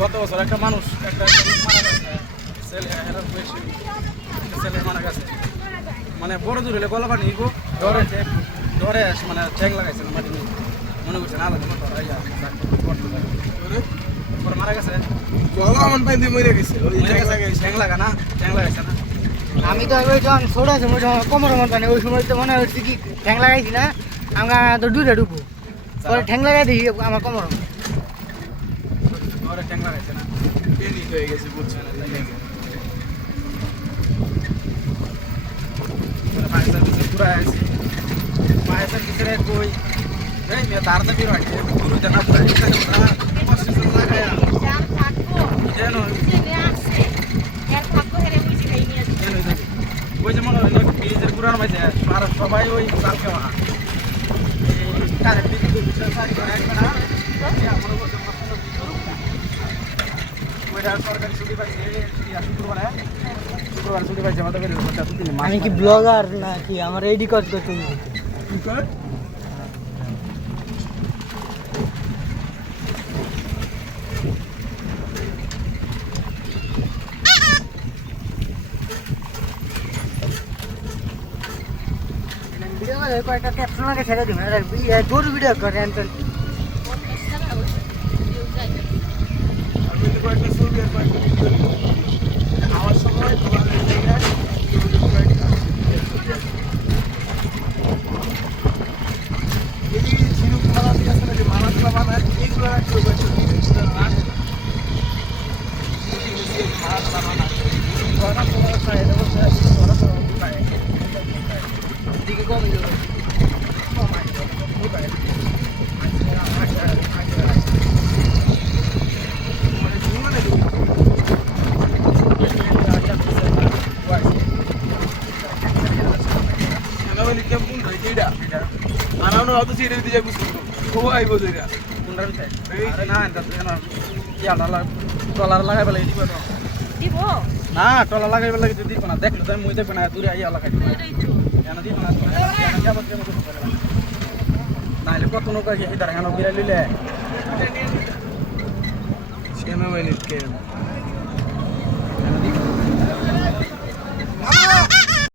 গত বছর একটা মানুষ একটা মারা গেছে, ছেলে বেশি ছেলে মারা গেছে, মানে বড় দূর হলে গলা পানি নিব ডরে মানে ঠ্যাং লাগাইছে না মাটি নিয়ে মনে করছে না আলাদা পরে মারা গেছে ঠ্যাং লাগা না ঠ্যাং লাগাইছে না। আমি তো ওই যখন ছোট আছে ওই যখন কোমর মানে ওই সময় তো মনে হচ্ছে কি ঠ্যাং লাগাইছি না আমরা তো দূরে ঢুকবো পরে ঠ্যাং লাগাই দেখি আমার কোমর ডরে ঠ্যাং লাগাইছে না হয়ে গেছে বুঝছে না মায়ের পিছনে ঘুরে আসি মায়ের পিছনে কই এই মেয়ে তার তো বের হয় গুরু দেখা পুরা লাগায়া যেন ওই যে মনে হয় ব্রিজের পুরানো মাঝে আর সবাই ওই চাল খাওয়া সরকারি ছুটি পাইছে শুক্রবার ছুটি পাইছে আমাদের আমি কি ব্লগার নাকি আমার এই রেকর্ড করতে ভিডিও করে কয়েকটা ক্যাপশন লাগে ছেড়ে দিবেন গরু ভিডিও করে আমার সময় দিকে কম টলার লাগাই পেলে দিব না টলার লাগাই পেলে কিছু দিব না দেখলো তাই মুই দেখবে না দূরে আইয়া লাগাই দিব কেন দিব না নাহলে কত নৌকা ইধার কেন বিড়াই লিলে সেনাবাহিনীর কেন দিব